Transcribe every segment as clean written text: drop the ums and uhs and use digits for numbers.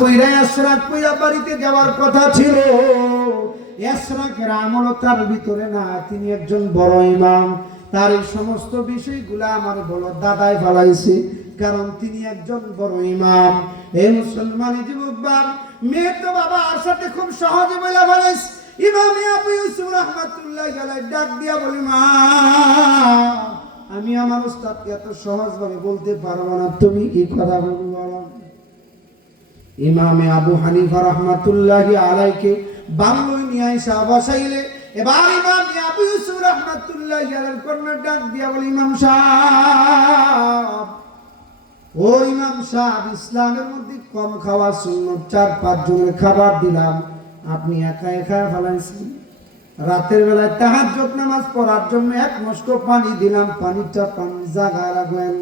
কইরা ইশরাক কইরা বাড়িতে যাওয়ার কথা ছিল। ইশরাকের আমল তার ভিতরে না, তিনি একজন বড় ইমাম। তার এই সমস্ত বিষয়গুলা আমার বড় দাদাই ফলাইছে, কারণ তিনি একজন বড় ইমাম। এই মুসলমানি যুবক বাপ, মেয়ে তো বাবার সাথে খুব সহজে বলা ফলাইছে। ইমাম আবু ইউসুফ রাহমাতুল্লাহি আলাইহি ডাক দিয়া বলি, মা আমি আমার উস্তাদকে এত সহজভাবে বলতে পারবো না, তুমি কি কথা বলবো বলো। ইমামে আবু হানিফা রাহমাতুল্লাহি আলাইহিকে বাংলোয় নিয়ে আইসা বসাইলে, এবার ইমাম আবু ইউসুফ রাহমাতুল্লাহি আলাইহির কন্যা ডাক দিয়া বলি, ইমাম সাহেব, ও ইমাম সাহেব, ইসলামের মধ্যে কম খাওয়া সুন্নাত, 4-5 জনের খাবার দিলাম, আপনি একা একা ফেলাইছেন। রাতের বেলায় তাহাজ্জুদ নামাজ পড়ার জন্য 1 মস্ক পানি দিলাম, পানিটা পানি জায়গায় রাখলেন।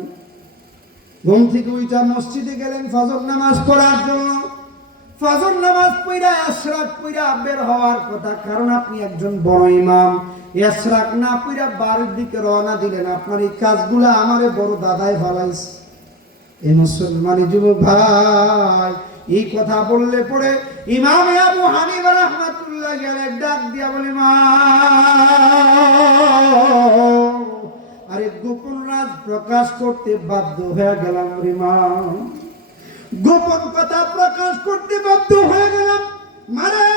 ঘুম থেকে উঠা মসজিদে গেলেন ফজর নামাজ পড়ার জন্য। ফজর নামাজ পড়া ইশরাক পড়া বের হওয়ার কথা, কারণ আপনি একজন বড় ইমাম। ইশরাক না পড়া বাড়ির দিকে রওনা দিলেন। আপনার এই কাজগুলো আমারে বড় দাদাই ফলাইছে। এই মুসলমানি যুবক ভাই, এই কথা বললে পরে ইমাম আবু হানিফা রাহমাতুল্লাহি আলাইহি ডাক দিয়া বলে, মা আরে গোপন রাজ প্রকাশ করতে বাধ্য হয়ে গেলাম রে মা, গোপন কথা প্রকাশ করতে বাধ্য হয়ে গেলাম। মারে,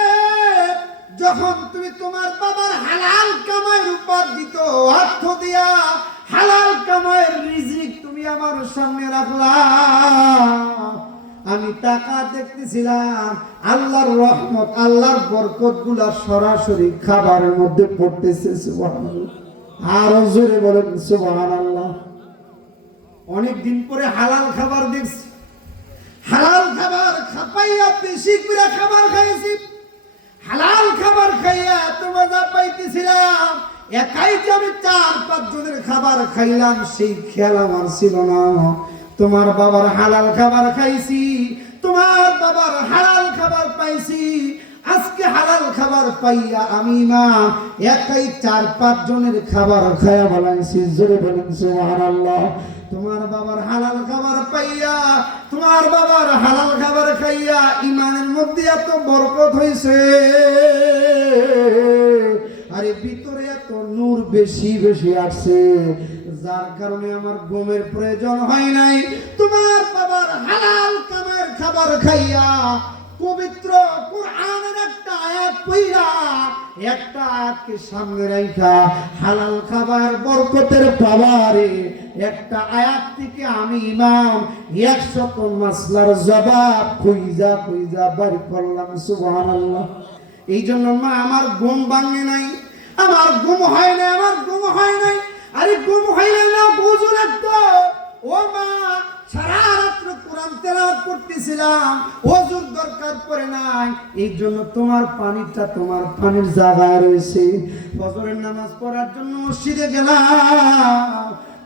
যখন তুমি তোমার বাবার হালাল কামাইয়ের উপার্জিত অর্থ দিয়া হালাল কামাইয়ের রিজিক তুমি আমার সামনে রাখলা, আমি টাকা দেখতেছিলাম, আল্লাহর রহমত আল্লাহর বরকত গুলা সরাসরি খাবারের মধ্যে পড়তেছে। সুবহানাল্লাহ, আর জোরে বলেন সুবহানাল্লাহ। অনেক দিন পরে হালাল খাবার দেখছি। হালাল খাবার খাপাইয়া বেশি করে খাবার খাইছি। হালাল খাবার খাইয়া এত মজা পাইতেছিলাম, একাই যে আমি 4-5 জনের খাবার খাইলাম সেই খেয়াল আমার ছিল না। তোমার বাবার হালাল খাবার খাইছি, তোমার বাবার হালাল খাবার পাইছি। আজকে হালাল খাবার পাইয়া আমি মা একাই 4-5 জনের খাবার খায়া বলাইছি। জোরে বলেন সুবহানাল্লাহ। তোমার বাবার হালাল খাবার পাইয়া, তোমার বাবার হালাল খাবার খাইয়া ইমানের মধ্যে এত বরকত হইছে, আরে ভিতরে এত নূর বেশি বেশি আসছে, যার কারণে আমার ঘুমের প্রয়োজন হয় নাই। তোমার বাবার হালাল কামের খাবার খাইয়া পবিত্র কুরআনের একটা আয়াত পড়া, একটা আয়াতকে সামনে রাখা হালাল খাবার বরকতের পাওয়ারে একটা আয়াত থেকে আমি ইমাম 100 মাসলার জবাব খুঁজা খুঁজা বার করলাম। সুবহানাল্লাহ। এই জন্য মা আমার ঘুম ভাঙে নাই, আমার ঘুম হয় না, আমার ঘুম হয় নাই। আরে ঘুম হইলে না বুঝুন একটু, ও মা সারা রাত্র কোরআন তেলাওয়াত করতেছিলাম, ওযুর দরকার পড়ে নাই, এই জন্য তোমার পানিটা তোমার পানির জায়গায় রয়েছে। ফজরের নামাজ পড়ার জন্য মসজিদে গেলাম।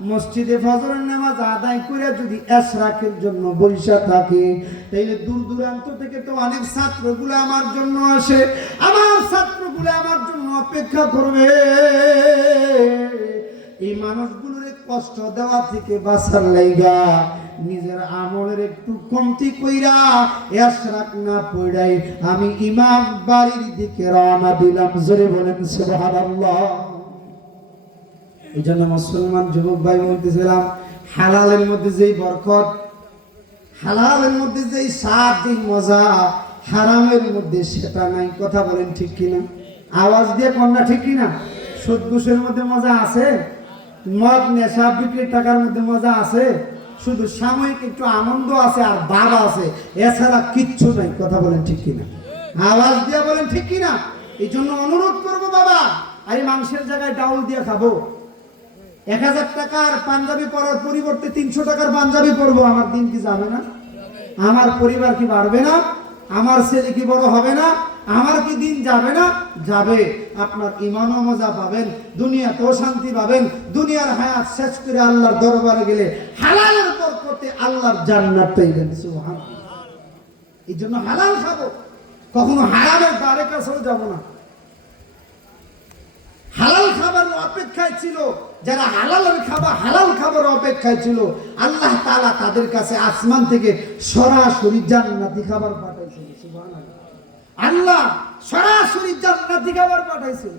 মসজিদে ফজরের নামাজ আদায় করে যদি ইশরাকের জন্য বৈশা থাকে, তাইলে দূর দূরান্ত থেকে তো অনেক ছাত্রগুলো আমার জন্য আসে, আমার ছাত্রগুলো আমার জন্য অপেক্ষা করবে। এই মানুষগুলোর কষ্ট দেওয়া থেকে বাঁচার লাইগা নিজের আমলের একটু কমতি কইরা ইশরাক না পড়াই আমি ইমাম বাড়ির দিকে রওনা দিলাম। জোরে বলেন সুবহানাল্লাহ। এই জন্য মুসলমান যুবক ভাই বলতেছিলাম, হালালের মধ্যে যেই বরকত, হালালের মধ্যে যেই স্বাদ, যেই মজা, হারামের মধ্যে সেটা নাই। কথা বলেন ঠিক কিনা? আওয়াজ দিয়ে কন্যা ঠিক কিনা? সুদ ঘুষের মধ্যে মজা আছে? মদ নেশা বিক্রির টাকার মধ্যে মজা আছে? শুধু সাময়িক একটু আনন্দ আছে আর ভাব আছে, এছাড়া কিচ্ছু নাই। কথা বলেন ঠিক কিনা? আওয়াজ দিয়ে বলেন ঠিক কিনা? এই জন্য অনুরোধ করবো বাবা, আরে মাংসের জায়গায় ডাউল দিয়ে খাবো, 1000 টাকার পাঞ্জাবি পরার পরিবর্তে 300 টাকার পাঞ্জাবি পরবো, আমার দিন কি যাবে না? আমার পরিবার কি বাড়বে না? আমার ছেলে কি বড় হবে না? আমার কি দিন যাবে না? যাবে। আপনার ঈমানও মজা পাবেন, দুনিয়াতেও শান্তি পাবেন। দুনিয়ার হায়াত শেষ করে আল্লাহর দরবারে গেলে হালালের বরকতে আল্লাহর জান্নাত পাইবেন। সুবহানাল্লাহ। এই জন্য হালাল খাবো, কখনো হারামের দ্বারে কাছেও যাব না। হালাল খাবার অপেক্ষায় ছিল, যারা হালাল খাবার অপেক্ষায় ছিল, আল্লাহ তাআলা তাদের কাছে আসমান থেকে সরাসরি জান্নাতি খাবার পাঠাইছিল। সুবহানাল্লাহ। আল্লাহ সরাসরি জান্নাতি খাবার পাঠাইছিল।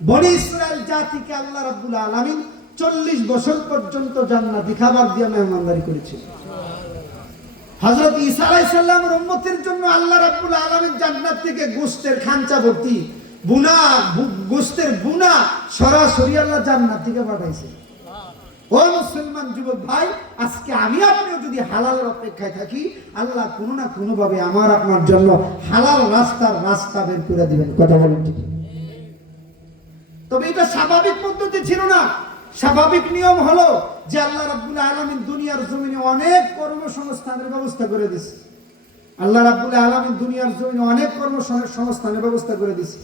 বনি ইসরাইল জাতিকে আল্লাহ রাব্বুল আলামিন 40 বছর পর্যন্ত জান্নাতি খাবার দিয়ে মেহমানদারি করেছিল। হযরত ঈসা আলাইহিস সালামের উম্মতের জন্য আল্লাহ রাব্বুল আলামিন জান্নাত থেকে গোশতের খাঁচা ভর্তি গোশতের বুনা সরাসরি আল্লাহ জান্নাত থেকে পাঠাইছে। ও মুসলমান যুবক ভাই, আজকে আমি আপনিও যদি হালালের অপেক্ষায় থাকি, আল্লাহ কোনো না কোনো ভাবে আমার আপনার জন্য হালাল রাস্তা বের করে দিবেন। কথা বলেন ঠিক? তবে এটা স্বাভাবিক পদ্ধতি ছিল না। স্বাভাবিক নিয়ম হলো যে আল্লাহ রাব্বুল আলামিন দুনিয়ার জমিনে অনেক কর্মসংস্থানের ব্যবস্থা করে দিয়েছে। আল্লাহ রাব্বুল আলামিন দুনিয়ার জমিনে অনেক কর্মসংস্থানের ব্যবস্থা করে দিয়েছে।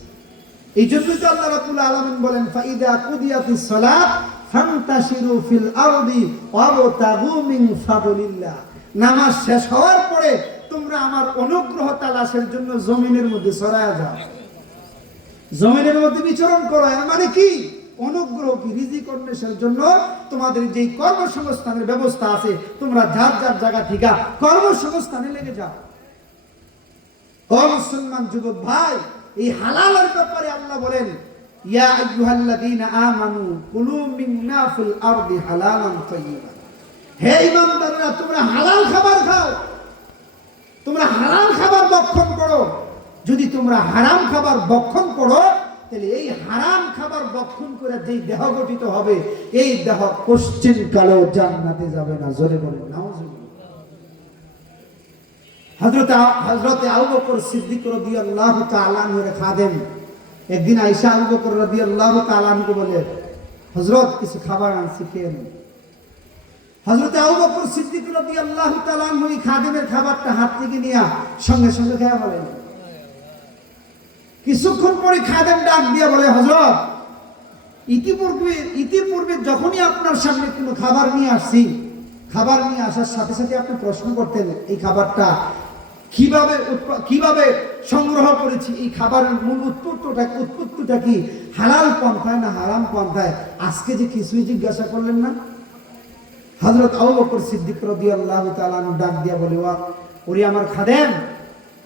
এই জন্যই তো আল্লাহ রাব্বুল আলামিন বলেন, ফাইদা কুদিয়াতিস সালাত ফান্তাশিরু ফিল আরদি ওয়াবতাগু মিন ফাদলিল্লাহ। নামাজ শেষ হওয়ার পরে তোমরা আমার অনুগ্রহ তালাশের জন্য জমিনের মধ্যে ছড়ায়া যাও, জমিনের মধ্যে বিচরণ করো। এর মানে কি? অনুগ্রহ কি? রিজিক অন্বেষণের জন্য তোমাদের যেই কর্মসংস্থানের ব্যবস্থা আছে, তোমরা যার যার জায়গা থেকে কর্মসংস্থানে লেগে যাও। ও মুসলমান যুবক ভাই, এই হালালের ব্যাপারে আল্লাহ বলেন, ইয়া আইয়ুহাল্লাযীনা আমানু কুলু মিম্মা ফিল আরদি হালালান তাইয়্যিবা। হে ঈমানদাররা, তোমরা হালাল খাবার খাও, তোমরা হালাল খাবার ভক্ষণ করো। যদি তোমরা হারাম খাবার ভক্ষণ করো, তাহলে এই হারাম খাবার ভক্ষণ করে যেই দেহ গঠিত হবে, এই দেহ কোশ্চিন কালেও জান্নাতে যাবে না। জোরে বলেন নাউজুবিল্লাহ। হযরতে আবু বকর সিদ্দিক রাদিয়াল্লাহু তাআলা আনহুর খাদেম একদিন আয়েশা আবু বকর রাদিয়াল্লাহু তাআলা আনহু বলে, হযরত কিছু খাবার আনছি, খেয়ে নিন। হযরতে আবু বকর সিদ্দিক রাদিয়াল্লাহু তাআলা আনহু এই খাদেমের খাবারটা হাত থেকে নিয়ে সঙ্গে সঙ্গে খেয়ে বলেন। কিছুক্ষণ পরে খাদেম ডাক দিয়ে বলে, হযরত, ইতিপূর্বে যখনই আপনার সামনে কোনো খাবার নিয়ে আসছি, খাবার নিয়ে আসার সাথে সাথে আপনি প্রশ্ন করতেন এই খাবারটা কিভাবে সংগ্রহ করেছি, এই খাবারের মূল উৎপত্তিটা কি, হালাল পন্থায় না হারাম পন্থায়। আজকে যে কিছুই জিজ্ঞাসা করলেন না। হযরত আবু বকর সিদ্দিক রাদিয়াল্লাহু তাআলা ডাক দিয়া বলে, ওরে আমার খাদেম,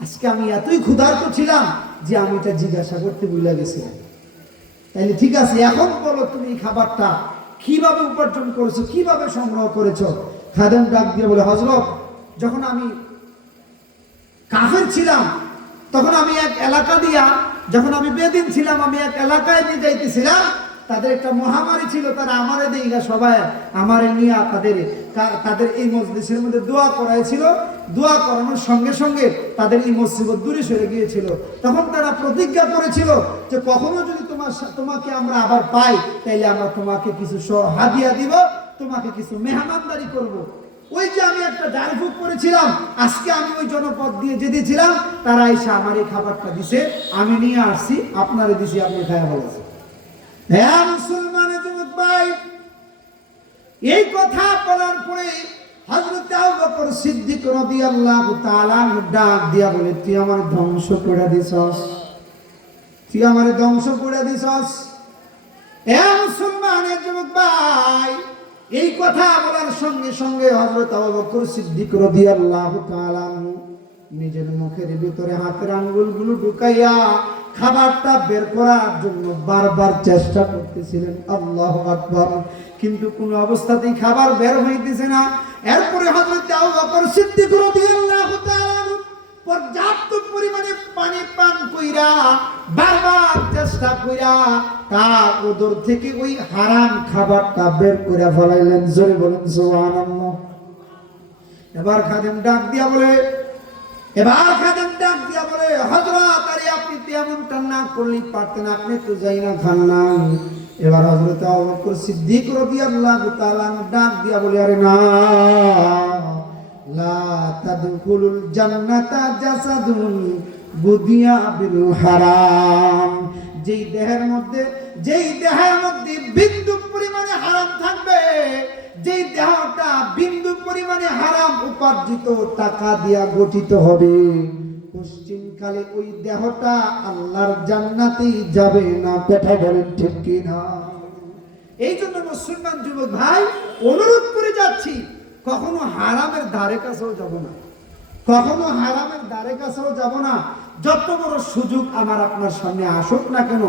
আজকে আমি এতই ক্ষুধার্ত ছিলাম যে আমি এটা জিজ্ঞাসা করতে ভুলে গেছিলাম। তাইলে ঠিক আছে, এখন বলো তুমি এই খাবারটা কিভাবে উপার্জন করেছো, কিভাবে সংগ্রহ করেছো। খাদেম ডাক দিয়ে বলে, হযরত, যখন আমি কাফের ছিলাম, তখন আমি এক এলাকা দিয়া, যখন আমি বেদিন ছিলাম, আমি এক এলাকায় দিয়ে যাইতেছিলাম। তাদের একটা মহামারী ছিল, তারা আমারে দিয়ে সবাই আমারে নিয়ে তাদের এই মজলিসের মধ্যে দোয়া করাইছিল। দোয়া করানোর সঙ্গে সঙ্গে তাদের এই মুসিবত দূরে সরে গিয়েছিল। তখন তারা প্রতিজ্ঞা করেছিল যে কখনো যদি তোমাকে আমরা আবার পাই, তাইলে আমরা তোমাকে কিছু হাদিয়া দিব, তোমাকে কিছু মেহমানদারি করব। ওই যে আমি একটা ডারফুক করেছিলাম, আজকে আমি ওই জনপদ দিয়ে যেতেছিলাম, তারা এসে আমার এই খাবারটা দিছে, আমি নিয়ে আসছি, আপনারে দিছি, আপনি খায়া বলেছেন। হ্যাঁ মুসলমানের যুবক ভাই, এই কথা বলার পরে হযরত আবু বকর সিদ্দিক রাদিয়াল্লাহু তাআলা ডাক দিয়া বলে, তুই আমার ধ্বংস করে দিছস, তুই আমার ধ্বংস করে দিছস। হ্যাঁ মুসলমানের যুবক ভাই, এই কথা বলার সঙ্গে সঙ্গে হযরত আবু বকর সিদ্দিক রাদিয়াল্লাহু তাআলা নিজের মুখের ভিতরে হাতের আঙ্গুলগুলো ঢুকাইয়া খাবারটা বের করার জন্য বারবার চেষ্টা করতেছিলেন। আল্লাহু আকবার। কিন্তু কোন অবস্থাতেই খাবার বের হইতেছে না। এরপরে হযরত আবু বকর সিদ্দিক রাদিয়াল্লাহু তাআলা পর্যাপ্ত পরিমাণে পানি পান কইরা বারবার চেষ্টা কইরা তার উদর থেকে ওই হারাম খাবারটা বের করে ফলাইলেন। জোরে বলেন সুবহানাল্লাহ। এবার খাদেম ডাক দিয়া বলে, হযরত, আরে আপনি তেমনটা না করলেই পারতেন, আপনি তো যাই না খান না। এবার হযরত আবু বকর সিদ্দিক রাদিয়াল্লাহু তাআলা ডাক দিয়া বলে, আরে না, লা তাদখুলুল জান্নাতা জাসাদুন বুদিয়া বিল হারাম। যেই দেহের মধ্যে বিন্দু পরিমাণে হারাম থাকবে, যেই দেহটা বিন্দু পরিমাণে হারাম উপার্জিত টাকা দিয়া গঠিত হবে, পশ্চিমকালে ওই দেহটা আল্লাহর জান্নাতেই যাবে না। কথা বলেন ঠিক কিনা? এই জন্য মুসলমান যুবক ভাই অনুরোধ করে যাচ্ছি, কখনো হারামের ধারে কাছেও যাব না, কখনো হারামের ধারে কাছেও যাব না। যত বড় সুযোগ আমার আপনার সামনে আসুক না কেন,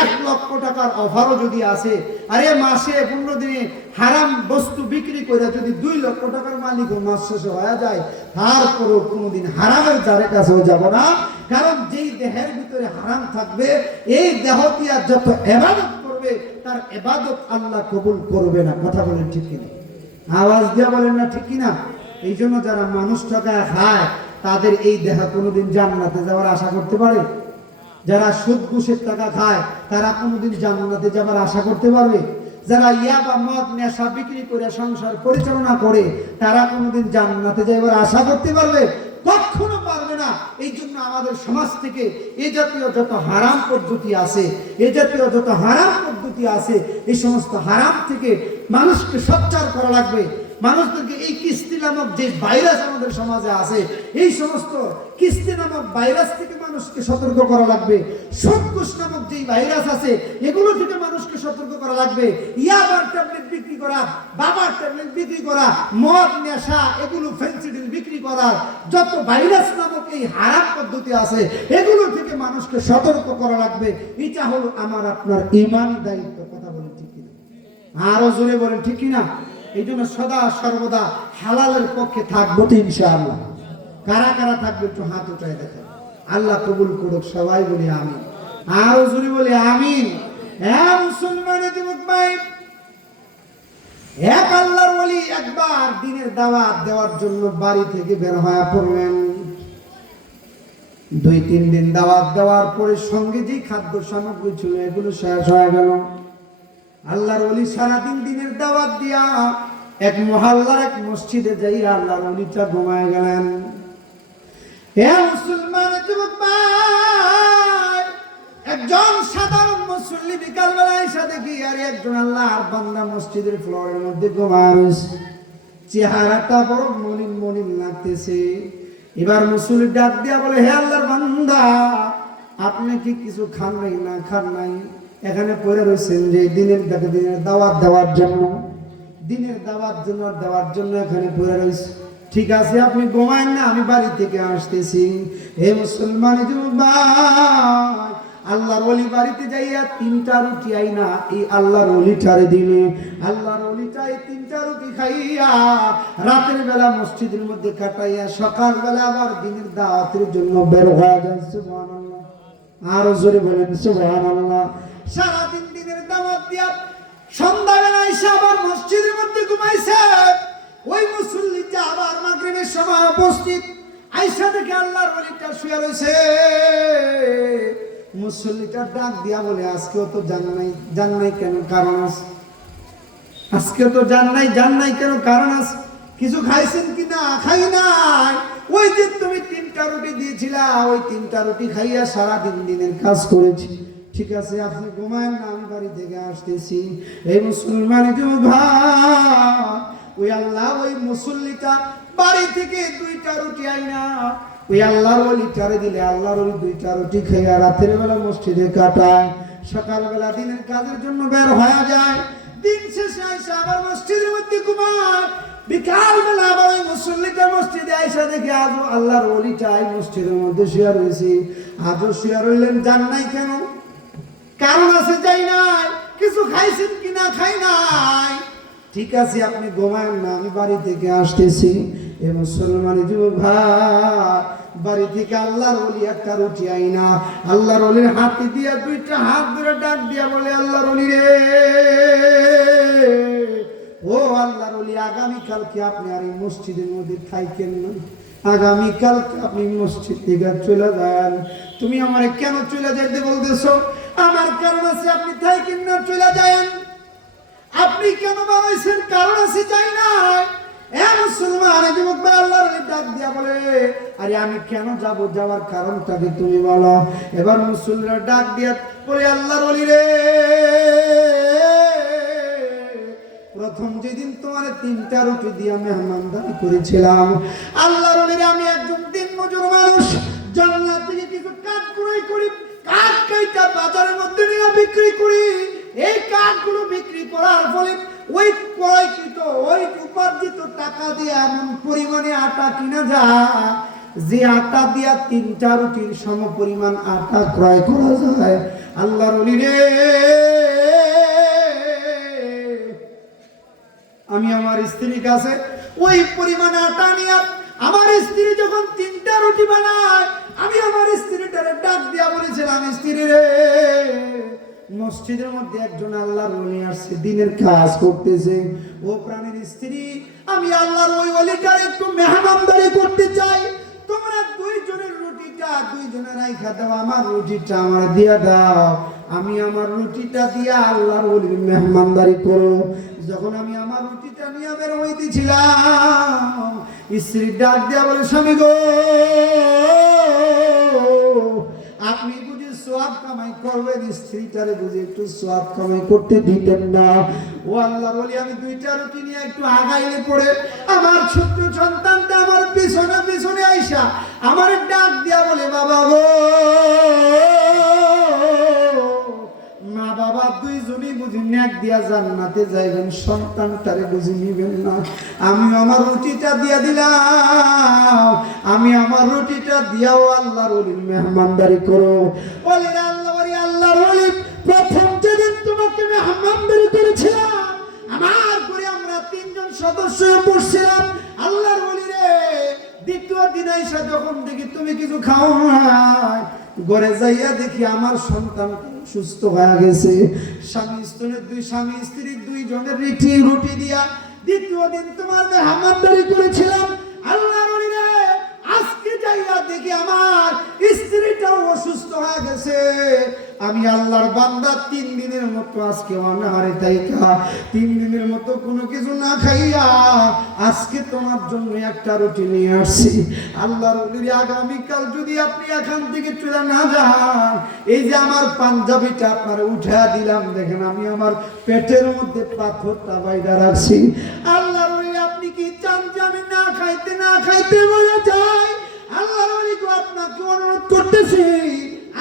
1 লক্ষ টাকার অফারও যদি আসে, আরে মাসে 15 দিনে হারাম বস্তু বিক্রি করে যদি 2 লক্ষ টাকার মালিক মাস শেষে হয়ে যায়, তারপরেও কোনোদিন হারামের ধারে কাছেও যাব না। কারণ যেই দেহের ভিতরে হারাম থাকবে, এই দেহ দিয়ে যত ইবাদত করবে তার ইবাদত আল্লাহ কবুল করবে না। কথা বলেন ঠিক কিনা? আওয়াজ দিয়ে বলেন না ঠিক কিনা? এই জন্য যারা মানুষ টাকা খায় তাদের এই দেহ কোনোদিন জান্নাতে যাওয়ার আশা করতে পারে? যারা সুদ ঘুষের টাকা খায় তারা কোনোদিন জান্নাতে যাওয়ার আশা করতে পারবে? যারা ইয়াবা মদ নেশা বিক্রি করে সংসার পরিচালনা করে তারা কোনোদিন জান্নাতে যাওয়ার আশা করতে পারবে? কখনো পারবে না। এই জন্য আমাদের সমাজ থেকে এই জাতীয় যত হারাম পদ্ধতি আছে, এই জাতীয় যত হারাম পদ্ধতি আছে, এই সমস্ত হারাম থেকে মানুষকে সোচ্চার করা লাগবে। মানুষদেরকে এই কিস্তি নামক যে ভাইরাস আমাদের সমাজে আছে, এই সমস্ত কিস্তি নামক ভাইরাস থেকে মানুষকে সতর্ক করা লাগবে। সুদঘুষ নামক যে ভাইরাস আছে এগুলো থেকে মানুষকে সতর্ক করা লাগবে। ইয়াবার ট্যাবলেট বিক্রি করা, বাবার ট্যাবলেট বিক্রি করা, মদ নেশা এগুলো ফেন্সিডিল বিক্রি করার যত ভাইরাস নামক এই হারাম পদ্ধতি আছে এগুলো থেকে মানুষকে সতর্ক করা লাগবে। এটা হলো আমার আপনার ইমানি দায়িত্ব। কথা বলেন ঠিক কিনা? আরো জোরে বলেন ঠিক কিনা? এই জন্য সদা সর্বদা হালালের পক্ষে থাকবো তো ইনশাআল্লাহ। কারা কারা থাকবে একটু হাত উঠায় দেখেন। আল্লাহ কবুল করুক, সবাই বলি আমিন। আরো জোরে বলি আমিন। হ্যাঁ মুসলমানের যুবক ভাই, এক আল্লাহর ওলি একবার দিনের দাওয়াত দেওয়ার জন্য বাড়ি থেকে বের হয়ে পড়লেন। 2-3 দিন দাওয়াত দেওয়ার পরে সঙ্গে যে খাদ্য সামগ্রী ছিল এগুলো শেষ হয়ে গেল। আল্লাহর ওলি সারাদিন দিনের দাওয়াত দিয়া এক মহল্লার এক মসজিদে যাই আল্লাহর ওলিটা ঘুমায় গেলেন। হে মুসলমানের যুবক ভাই, একজন সাধারণ মুসল্লি বিকালবেলা এসে দেখি আর একজন আল্লাহর বান্দা মসজিদের ফ্লোরের মধ্যে ঘুমায় রয়েছে। চেহারাটা বড় মলিন মলিন লাগতেছে। এবার মুসল্লি ডাক দিয়া বলে, হে আল্লাহর বান্দা, আপনি কি কিছু খান নাই? না খান নাই, এখানে পড়ে রয়েছেন যে দিনের দাওয়াত দেওয়ার জন্য, দিনের দাওয়াত দেওয়ার জন্য এখানে পড়ে রয়েছে। ঠিক আছে, আপনি ঘুমায়েন না, আমি বাড়ি থেকে আসতেছি। হে মুসলমান যুবক ভাই, আল্লাহর ওলি বাড়িতে যাইয়া 3টা রুটি আইনা এই আল্লাহর ওলিটারে দিলে, আল্লাহর ওলিটাই 3টা রুটি খাইয়া রাতের বেলা মসজিদের মধ্যে কাটাইয়া সকালবেলা আবার দিনের দাওয়াতের জন্য বের হয়ে যায়। সুবহানাল্লাহ। আরো জোরে বলেন সুবহানাল্লাহ। সারাদিন দিনের দাওয়াত দিয়া সন্ধ্যাবেলা এসে আবার মসজিদের মধ্যে ঘুমাইছে। ওই মুসল্লিটা আবার মাগরিবের সময় উপস্থিত, আইসা দেখে আল্লাহর ওলিটা শুয়ে রয়েছে। মুসল্লিটা ডাক দিয়া বলে, আজকেও তো জান নাই কেন? কারণ আছে। আজকে তো জান নাই কেন? কারণ আছে। কিছু খাইছেন কি? না খাই নাই। ওই যে তুমি 3টা রুটি দিয়েছিলা, ওই 3টা রুটি খাইয়া সারাদিন দিনের কাজ করেছি। ঠিক আছে, আপনি ঘুমায়েন না, আমি বাড়ি থেকে আসতেছি। এই মুসলমান যুবক ভাই, ওই আল্লাহ ওই মুসল্লিটা বাড়ি থেকে 2টা রুটি আইনা ওই আল্লাহর ওলিটারে দিলে, আল্লাহর ওলি 2টা রুটি খাইয়া রাতের বেলা মসজিদে কাটায়, সকালবেলা দিনের কাজের জন্য বের হয়ে যায়। দিন শেষে আইসা আবার মসজিদের মধ্যে ঘুমায়। বিকাল বেলা আবার ওই মুসল্লিটা মসজিদে আইসা দেখে আজও আল্লাহর ওলিটাই মসজিদের মধ্যে শুয়ে রয়েছে। আজও শুয়ে রইলেন, জান নাই কেন? কারণ আছে, যাই নাই। কিছু খাইছেন কিনা? খাই নাই। ঠিক আছে, আপনি ঘুমায়েন না, আমি বাড়ি থেকে আসতেছি। এ মুসলমান যুবক ভাই, বাড়ি থেকে আল্লাহর ওলি 1টা রুটি আইনা আল্লাহর ওলির হাতে দিয়া 2টা হাত ধরে ডাক দিয়া বলে, আল্লাহর ওলি রে, ও আল্লাহর ওলি, আগামীকালকে আপনি আর এই মসজিদের মধ্যে থাকেন না। আগামীকালকে আপনি মসজিদ থেকে চলে যান। তুমি আমারে কেন চলে যেতে বলতেছো? আমার কারণ আছে, আপনি থাকেন না, চলে যান। আপনি কেন বানাইছেন? কারণ আছে, যাই নাই। মুসলমান যুবক ভাই আল্লাহর ওলি ডাক দিয়া বলে, আরে আমি কেন যাব? যাওয়ার কারণটাকে তুমি বলো। এবার মুসল্লিরা ডাক দিয়া বলে, আল্লাহর ওলি রে, প্রথম যেদিন তোমার 3টা রুটি দিয়া মেহমানদারি করেছিলাম, আল্লাহর ওলি রে, আমি একজন দিনমজুর মানুষ, জান্নাত থেকে কিছু কাঠ ক্রয় করি, কাঠ কাইটা বাজারের মধ্যে নিয়ে বিক্রি করি। এই কাঠ আখগুলো বিক্রি করার ফলে ওই ক্রয়কৃত ওই উপার্জিত টাকা দিয়ে এমন পরিমাণে আটা কিনা যায় যে আটা দিয়া 3টা রুটির সম পরিমাণ আটা ক্রয় করা যায়। আল্লাহর ওলি রে, আমি আমার স্ত্রীর কাছে ওই পরিমাণ আটা নিয়ে আমার স্ত্রী যখন 3টা রুটি বানায়, আমি আমার স্ত্রীটারে ডাক দিয়া বলেছিলাম, স্ত্রী রে, মসজিদের মধ্যে একজন আল্লাহর ওলি আসছে, দিনের কাজ করতেছে। ও প্রাণের স্ত্রী, আমি আল্লাহর ওই ওলিটার একটু মেহমানদারি করতে চাই। তোমরা দুইজনের রুটিটা দুইজনে রাইখা দাও, আমার রুটিটা আমার দিয়া দাও। আমি আমার রুটিটা দিয়া আল্লাহর ওলির মেহমানদারি করো। যখন আমি আমার রুটিটা নিয়ে বের হইতেছিলাম, স্ত্রী ডাক দিয়া বলে, স্বামী গো, আপনি বুঝি সওয়াব কামাই করবেন, স্ত্রীটারে বুঝি একটু সওয়াব কামাই করতে দিতেন না। ও আল্লাহর ওলি, আমি 2টা রুটি নিয়ে একটু আগাইলে পড়ে আমার ছোট্ট সন্তানটা আমার পিছনে পিছনে আইসা আমার ডাক দিয়া বলে, বাবা গো, মা বাবা দুইজনই বুঝি নেক দিয়া জান্নাতে যাইবেন, সন্তানটারে বুঝি নিবেন না। আমি আমার রুটিটা দিয়া দিলাম, আমি আমার রুটিটা দিয়াও আল্লাহর ওলির মেহমানদারি করো। ওলির আল্লাহ, ওলি আল্লাহর ওলি, প্রথম যেদিন তোমাকে মেহমানদারি করেছিলাম, আমার ঘরে আমরা 3জন সদস্য পড়ছিলাম। আল্লাহর ওলি রে, দ্বিতীয় দিন আইসা যখন দেখি তুমি কিছু খাও নাই, ঘরে যাইয়া দেখি আমার সন্তান সুস্থ হয়ে গেছে। স্বামী স্ত্রী দুইজনের রুটি দিয়া দ্বিতীয় দিন তোমার মেহমানদারি করেছিলাম। আল্লাহর ওলি রে, আজকে যাইয়া দেখি আমার স্ত্রীটাও অসুস্থ হয়ে গেছে। আমি আল্লাহর বান্দা 3 দিনের মতো আজকে অনাহারে থাইকা 3 দিনের মতো কোনো কিছু না খাইয়া আজকে তোমার জন্য একটা রুটি নিয়ে আসছি। আল্লাহর ওলি, আগামীকাল যদি আপনি এখান থেকে চলে না যান, এই যে আমার পাঞ্জাবিটা আপনার উঠা দিলাম, দেখেন আমি আমার পেটের মধ্যে পাথরটা বাইদা রাখছি। আল্লাহর ওলি, আপনি কি চান যে আমি না খাইতে বলে যাই? আল্লাহর ওলি গো, আপনাকে অনুরোধ করতেছি,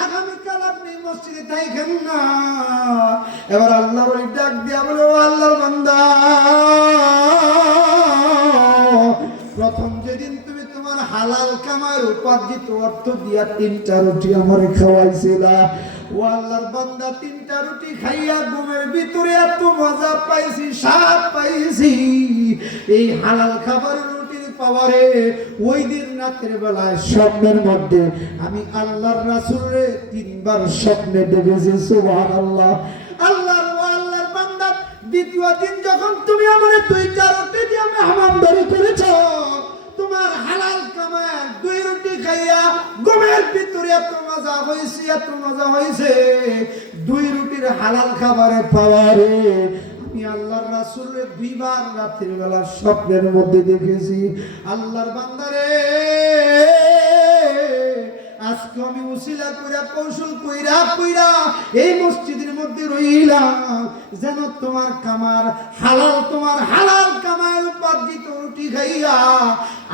আগামীকাল আপনি মসজিদে থাকেন না। এবার আল্লাহর ওলি ডাক দিয়া বলে, ও আল্লাহর বান্দা, প্রথম যেদিন তুমি তোমার হালাল কামাইয়ের উপার্জিত অর্থ দিয়া 3টা রুটি আমারে খাওয়াইছিলা, ও আল্লাহর বান্দা, 3টা রুটি খাইয়া ঘুমের ভিতরে এত মজা পাইছি, স্বাদ পাইছি। এই হালাল খাবারের পাওয়ারে ওই দিন রাতের বেলায় স্বপ্নের মধ্যে আমি আল্লাহর রাসূলের 3বার স্বপ্নে দেখেছি। সুবহানাল্লাহ। আল্লাহর বান্দা, দ্বিতীয় দিন যখন তুমি আমারে 2টা রুটি দিয়ে মেহমানদারি করেছো, তোমার হালাল কামায় 2 রুটি খাইয়া ঘুমের ভিতরে এত মজা হয়েছে 2 রুটির হালাল খাবারে পাওয়ারে আমি আল্লাহর রাসূলের 2বার রাতের বেলা স্বপ্নের মধ্যে দেখেছি। আল্লাহর বান্দারে, আজকে আমি উসিলা কইরা কৌশল কইরা এই মসজিদের মধ্যে রইলাম, যেন তোমার হালাল কামার উপার্জিত রুটি খাইয়া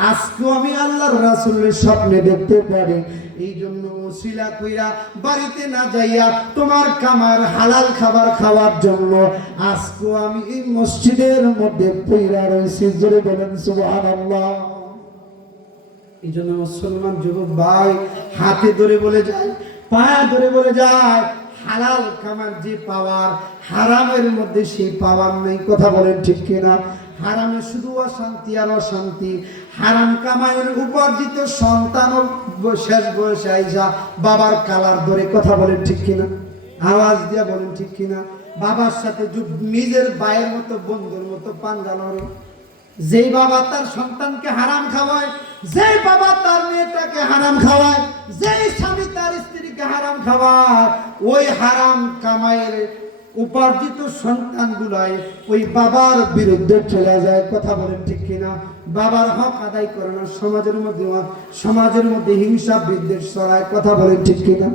আজকে আমি আল্লাহর রাসূলের স্বপ্নে দেখতে পারি। এই জন্য উসিলা কইরা বাড়িতে না যাইয়া তোমার কামার হালাল খাবার খাওয়ার জন্য আজকে আমি এই মসজিদের মধ্যে পইরা রইছি। জোরে বলেন সুবহানাল্লাহ। এই জন্য মুসলমান যুবক ভাই হাতে ধরে বলে যায়, পায়ে ধরে বলে যায়, হালাল কামার যে পাওয়ার, হারামের মধ্যে সেই পাওয়ার নেই। কথা বলেন ঠিক কিনা? হারামে শুধু অশান্তি আর অশান্তি। হারাম কামাইয়ের উপার্জিত সন্তান শেষ বয়সে আইসা বাবার কালার ধরে। কথা বলেন ঠিক কিনা? আওয়াজ দিয়া বলেন ঠিক কিনা? বাবার সাথে নিজের ভাইয়ের মতো বন্ধুর মতো পাঞ্জা লড়ে। যেই বাবা তার সন্তানকে হারাম খাওয়ায়, যেই বাবা তার মেয়েটাকে হারাম খাওয়ায়, যেই স্বামী তার স্ত্রীকে হারাম খাওয়ায়, ওই হারাম কামাইয়ের উপার্জিত সন্তানগুলাই ওই বাবার বিরুদ্ধে চলে যায়। কথা বলেন ঠিক কিনা? বাবার হক আদায় করে না, সমাজের মধ্যে হিংসা বিদ্বেষ ছড়ায়। কথা বলেন ঠিক কিনা?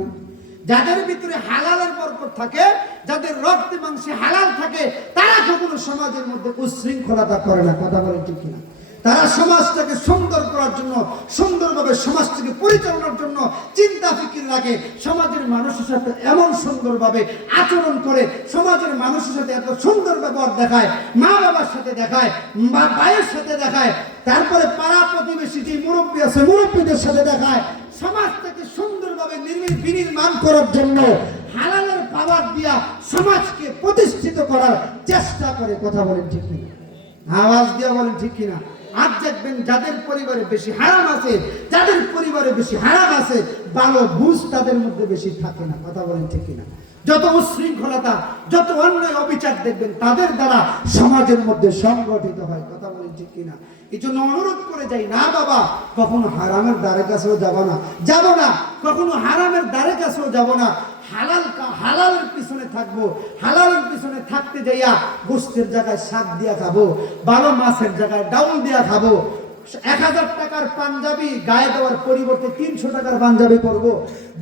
যাদের ভিতরে হালালের বরকত থাকে, যাদের রক্তে মাংসে হালাল থাকে, তারা কখনো সমাজের মধ্যে উচ্ছৃঙ্খলতা করে না। কথা বলেন ঠিক কিনা? তারা সমাজটাকে সুন্দর করার জন্য, সুন্দরভাবে সমাজটাকে পরিচালনার জন্য চিন্তা ফিকির রাখে, সমাজের মানুষের সাথে এমন সুন্দরভাবে আচরণ করে, সমাজের মানুষের সাথে এত সুন্দর ব্যবহার দেখায়, মা বাবার সাথে দেখায়, ভাইয়ের সাথে দেখায়, তারপরে পাড়া প্রতিবেশী যে মুরব্বী আছে মুরব্বীদের সাথে দেখায়, সমাজটাকে সুন্দরভাবে বিনির্মাণ করার জন্য হালালের পাওয়ার দিয়া সমাজকে প্রতিষ্ঠিত করার চেষ্টা করে। কথা বলেন ঠিক কিনা? আওয়াজ দিয়া বলেন ঠিক কিনা? আজ দেখবেন যাদের পরিবারে বেশি হারাম আছে, যাদের পরিবারে বেশি হারাম আছে, ভালো বুঝ তাদের মধ্যে বেশি থাকে না। কথা বলেন ঠিক কিনা? যত উশৃঙ্খলতা, যত অন্যায় অবিচার দেখবেন তাদের দ্বারা সমাজের মধ্যে সংগঠিত হয়। কথা বলেন ঠিক কিনা? এই জন্য অনুরোধ করে যাই, না বাবা কখনো হারামের দ্বারে কাছেও যাব না, কখনো হারামের দ্বারে কাছেও যাব না। হালালের পিছনে থাকবো, হালালের পিছনে থাকতে যাইয়া গোস্তের জায়গায় শাক দিয়া খাবো, ভালো মাছের জায়গায় ডাউল দিয়া খাবো, 1000 টাকার পাঞ্জাবি গায়ে দেওয়ার পরিবর্তে 300 টাকার পাঞ্জাবি পরবো,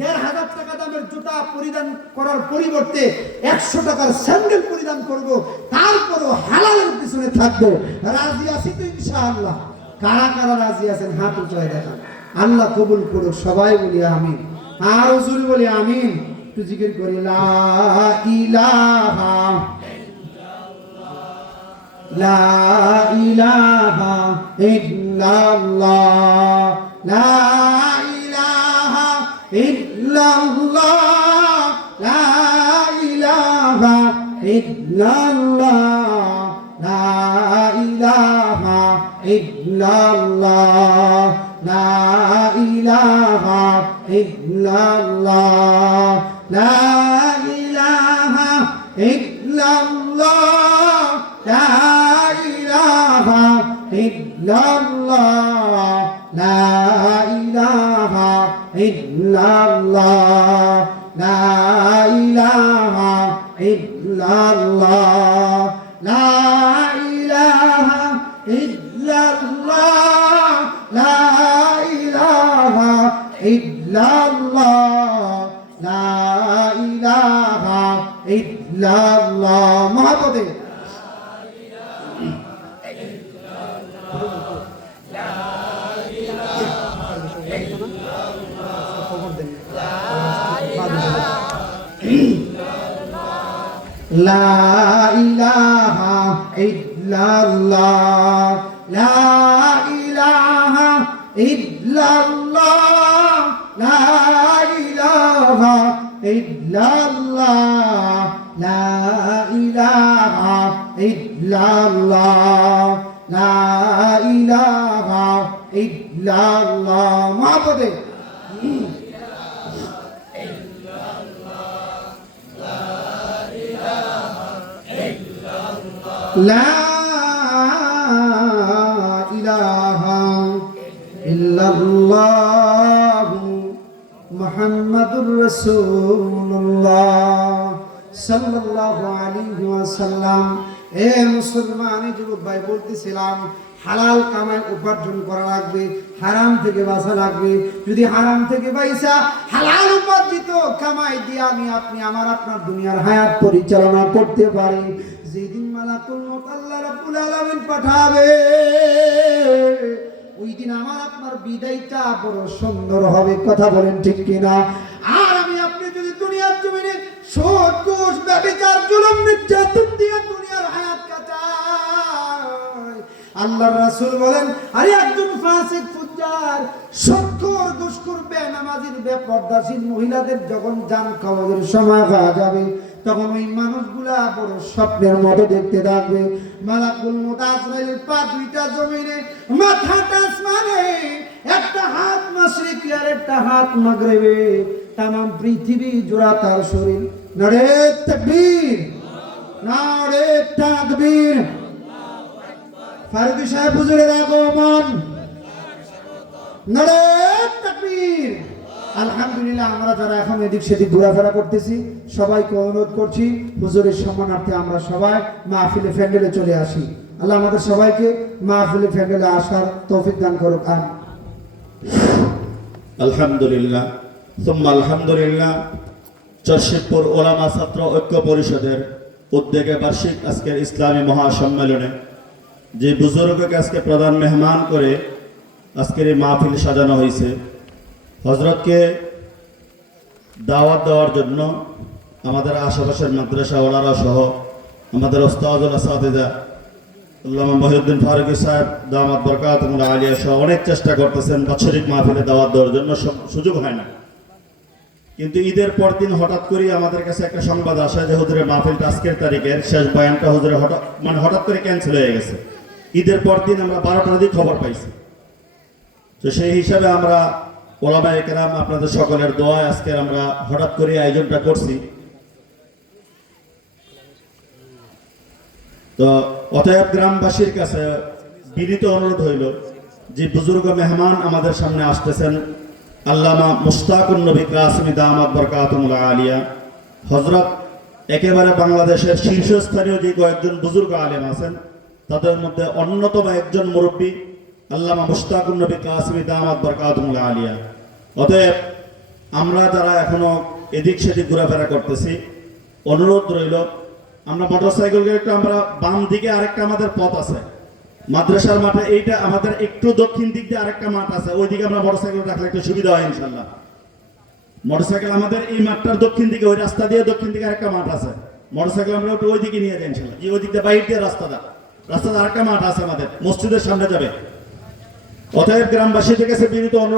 1500 টাকা দামের জুতা পরিধান করার পরিবর্তে 100 টাকার স্যান্ডেল পরিধান করব, তারপরও হালালের পিছনে থাকবো। রাজি আছি তো ইনশাআল্লাহ? কারা কারা রাজি আছেন হাত উঁচায় দেখান। আল্লাহ কবুল করুক, সবাই বলি আমিন। আর জোরে বলি আমিন। একটু জিকির করি, লা ইলাহা লা ইলাহা ইল্লাল্লাহ, লা ইলাহা ইল্লাল্লাহ, লা ইলাহা ইল্লাল্লাহ, লা ইলাহা ইল্লাল্লাহ, লা ইলাহা ইল্লাল্লাহ, লা ইলাহা ইল্লাল্লাহ, লা ইলাহা ইল্লাল্লাহ, লা ইলাহা ইল্লাল্লাহ, লা ইলাহা ইল্লাল্লাহ, লা ইলাহা ইল্লাল্লাহ, লা ইলাহা ইল্লাল্লাহ, লা ইলাহা ইল্লাল্লাহ। মহাপদে লা ইলাহা ইল্লাল্লাহ, লা ইলাহা ইল্লাল্লাহ, লা ইলাহা ইল্লাল্লাহ, লা ইলাহা ইল্লাল্লাহ, লা ইলাহা ইল্লাল্লাহ। মহাপদে লা ইলাহা ইল্লাল্লাহ মুহাম্মাদুর রাসূলুল্লাহ সাল্লাল্লাহু আলাইহি ওয়াসাল্লাম। এ মুসলমান যুবক ভাই, বলতেছিলাম হালাল কামাই উপার্জন করা লাগবে, হারাম থেকে বাঁচা লাগবে। যদি হারাম থেকে বাইসা হালাল উপার্জিত কামাই দিয়ে আমি আপনি আমার আপনার দুনিয়ার হায়াত পরিচালনা করতে পারি, যেদিন মালাকুল মউত আল্লাহ রাব্বুল আলামিন পাঠাবে, ওই দিন আমার আপনার বিদায়টা বড় সুন্দর হবে। কথা বলেন ঠিক কিনা? আর আমি আপনি যদি দুনিয়ার জমিনে সুদ ঘুষ ব্যভিচার জুলুম নির্যাতন দিয়ে দুনিয়ার হায়াত কাটাই, আল্লাহর রাসূল বলেন, আরে একজন ফাসিক ফুজ্জার সুদখোর ঘুষখোর বেনামাজির বেপরদাশীল মহিলাদের যখন জান কবরের সময় হয়ে যাবে, তখন ওই মানুষগুলা বড় স্বপ্নের মতো দেখতে থাকবে। মালাকুল মউত আজরাইলের পা দুইটা জমিনে, মাথাটা আসমানে, একটা হাত মাশরিকে আর একটা হাত মাগরিবে, तमाम পৃথিবী জোড়া তার শরীর। নারে তাকবীর, নারে তাকবীর। ফারুকী সাহেব হুজুরের আগমন, নারে তাকবীর। আলহামদুলিল্লাহ, আমরা যারা এখন এদিক সেদিক ঘোরাফেরা করতেছি সবাইকে অনুরোধ করছি হুজুরের সম্মানার্থে আমরা সবাই মাহফিলে প্যান্ডেলে চলে আসি। আল্লাহ আমাদের সবাইকে মাহফিলে প্যান্ডেলে আসার তৌফিক দান করুক। আলহামদুলিল্লাহ সুম্মা আলহামদুলিল্লাহ। চরশিদপুর ওলামা ছাত্র ঐক্য পরিষদের উদ্যোগে বার্ষিক আজকের ইসলামী মহাসম্মেলনে যে বুজুর্গকে আজকে প্রধান মেহমান করে আজকের এই মাহফিল সাজানো হয়েছে, হজরতকে দাওয়াত দেওয়ার জন্য আমাদের আশেপাশের মাদ্রাসাওয়ালারা সহ আমাদের ওস্তাদুল আসাতিজা আল্লামা মহিউদ্দিন ফারুকী সাহেব দামাত বরকাতুল আলিয়া সহ অনেক চেষ্টা করতেছেন বাৎসরিক মাহফিলে দাওয়াত দেওয়ার জন্য, সুযোগ হয় না। কিন্তু ঈদের পর দিন হঠাৎ করে আমাদের কাছে একটা সংবাদ আসে যে হুজুরের মাহফিলটা আজকের তারিখের শেষ বয়ানটা হুজুরের হঠাৎ করে ক্যান্সেল হয়ে গেছে। ঈদের পর দিন আমরা 12টার দিকে খবর পাইছি। তো সেই হিসাবে আমরা ওলামায়ে কেরাম আপনাদের সকলের দোয়ায় আজকে আমরা হঠাৎ করে আয়োজনটা করছি। তো অতএব গ্রামবাসীর কাছে বিনীত অনুরোধ হইল যে বুজুর্গ মেহমান আমাদের সামনে আসতেছেন আল্লামা মুশতাকুন নবী কাসিমি দামাত বরকাতুল আলিয়া হযরত, একেবারে বাংলাদেশের শীর্ষস্থানীয় যে কয়েকজন বুজুর্গ আলেম আছেন তাদের মধ্যে অন্যতম একজন মুরব্বী আল্লামা মুশতাকুন নবী কাসিমি দামাত বরকাতুল আলিয়া। অতএব আমরা যারা এখনো এদিক সেদিক ঘোরাফেরা করতেছি, অনুরোধ রইল আমরা মোটরসাইকেলকে একটু, আমরা বাম দিকে আরেকটা আমাদের পথ আছে মাদ্রাসার মাঠে, এইটা আমাদের একটু দক্ষিণ দিক দিয়ে আরেকটা মাঠ আছে, ওইদিকে আমরা মোটরসাইকেল রাখলে একটু সুবিধা হয় ইনশাল্লাহ। মোটরসাইকেল আমাদের এই মাঠটার দক্ষিণ দিকে, ওই রাস্তা দিয়ে দক্ষিণ দিকে আরেকটা মাঠ আছে, মোটরসাইকেল আমরা একটু ওই দিকে নিয়ে যাই ইনশাল্লাহ। ওই দিক দিয়ে বাইর দিয়ে রাস্তাটা আরেকটা মাঠ আছে আমাদের মসজিদের সামনে যাবে। অতএব গ্রামবাসীদের কাছে বিনীত অনুরোধ